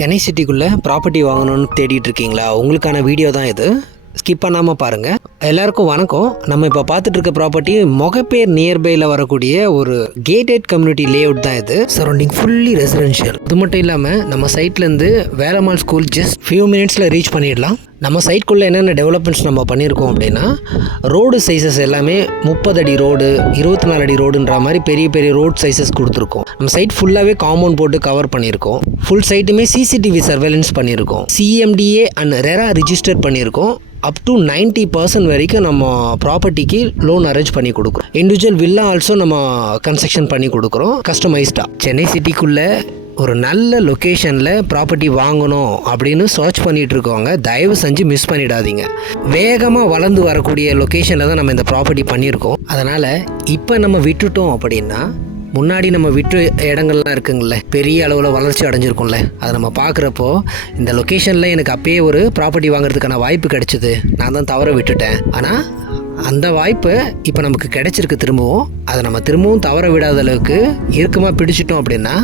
சென்னை சிட்டிக்குள்ளே ப்ராப்பர்ட்டி வாங்கணும்னு தேடிட்டு இருக்கீங்களா? உங்களுக்கான வீடியோ தான் இது. ஸ்கிப் பண்ணாமல் பாருங்கள். எல்லாருக்கும் வணக்கம். நம்ம இப்போ பார்த்துட்டு இருக்க ப்ராப்பர்ட்டி மொகப்பேர் நியர்பையில் வரக்கூடிய ஒரு கேட்டட் கம்யூனிட்டி லேஅவுட் தான் இது. Surrounding fully residential. அது மட்டும் இல்லாமல் நம்ம சைட்லேருந்து வேலம்மாள் ஸ்கூல் ஜஸ்ட் ஃபியூ மினிட்ஸில் ரீச் பண்ணிடலாம். நம்ம சைட்குள்ளே என்னென்ன டெவலப்மெண்ட்ஸ் நம்ம பண்ணியிருக்கோம் அப்படின்னா, ரோடு சைஸஸ் எல்லாமே 30 அடி ரோடு, 24 அடி ரோடுன்ற மாதிரி பெரிய பெரிய ரோட் சைஸஸ் கொடுத்துருக்கோம். நம்ம சைட் ஃபுல்லாகவே காம்பவுண்ட் போட்டு கவர் பண்ணியிருக்கோம். ஃபுல் சைட்டுமே சிசிடிவி சர்வேலன்ஸ் பண்ணியிருக்கோம். சிஎம்டிஏ அண்ட் ரெரா ரிஜிஸ்டர் பண்ணியிருக்கோம். அப் டு 90% வரைக்கும் நம்ம ப்ராப்பர்ட்டிக்கு லோன் அரேஞ்ச் பண்ணி கொடுக்குறோம். இண்டிவிஜுவல் வில்லா ஆல்சோ நம்ம கன்ஸ்ட்ரக்ஷன் பண்ணி கொடுக்குறோம் கஸ்டமைஸ்டாக. சென்னை சிட்டிக்குள்ளே ஒரு நல்ல லொக்கேஷனில் ப்ராப்பர்ட்டி வாங்கணும் அப்படின்னு சர்ச் பண்ணிகிட்டு இருக்கவங்க தயவு செஞ்சு மிஸ் பண்ணிடாதீங்க. வேகமாக வளர்ந்து வரக்கூடிய லொக்கேஷனில் தான் நம்ம இந்த ப்ராப்பர்ட்டி பண்ணியிருக்கோம். அதனால் இப்போ நம்ம விட்டுட்டோம் அப்படின்னா, முன்னாடி நம்ம விட்டு இடங்கள்லாம் இருக்குங்கள, பெரிய அளவில் வளர்ச்சி அடைஞ்சிருக்கும்ல, அதை நம்ம பார்க்குறப்போ இந்த லொக்கேஷனில் எனக்கு அப்பயே ஒரு ப்ராப்பர்ட்டி வாங்குறதுக்கான வாய்ப்பு கிடைச்சிது, நான் தான் தவற விட்டுட்டேன். ஆனால் அந்த வாய்ப்பு இப்போ நமக்கு கிடைச்சிருக்கு திரும்பவும். அதை நம்ம திரும்பவும் தவற விடாத அளவுக்கு இறுக்கமாக பிடிச்சிட்டோம் அப்படின்னா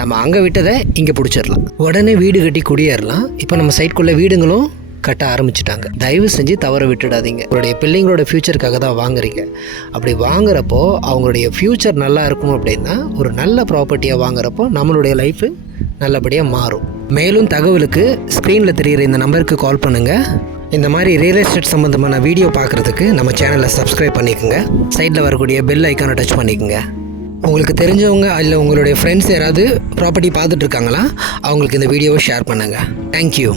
நம்ம அங்கே விட்டதை இங்கே பிடிச்சிடலாம். உடனே வீடு கட்டி குடியேறலாம். இப்போ நம்ம சைட்குள்ளே வீடுங்களும் கட்ட ஆரம்பிச்சிட்டாங்க. தயவு செஞ்சு தவற விட்டுடாதீங்க. உங்களுடைய பிள்ளைங்களோட ஃப்யூச்சருக்காக தான் வாங்குறீங்க. அப்படி வாங்குறப்போ அவங்களுடைய ஃப்யூச்சர் நல்லா இருக்கும் அப்படின்னா, ஒரு நல்ல ப்ராப்பர்ட்டியாக வாங்குறப்போ நம்மளுடைய லைஃபு நல்லபடியாக மாறும். மேலும் தகவலுக்கு ஸ்க்ரீனில் தெரிகிற இந்த நம்பருக்கு கால் பண்ணுங்கள். இந்த மாதிரி ரியல் எஸ்டேட் சம்மந்தமான வீடியோ பார்க்குறதுக்கு நம்ம சேனலை சப்ஸ்கிரைப் பண்ணிக்கோங்க. சைடில் வரக்கூடிய பெல் ஐக்கானை டச் பண்ணிக்கோங்க. உங்களுக்கு தெரிஞ்சவங்க இல்லை உங்களுடைய ஃப்ரெண்ட்ஸ் யாராவது ப்ராப்பர்ட்டி பார்த்துட்டு இருக்காங்களா, அவங்களுக்கு இந்த வீடியோவை ஷேர் பண்ணுங்கள். தேங்க்யூ.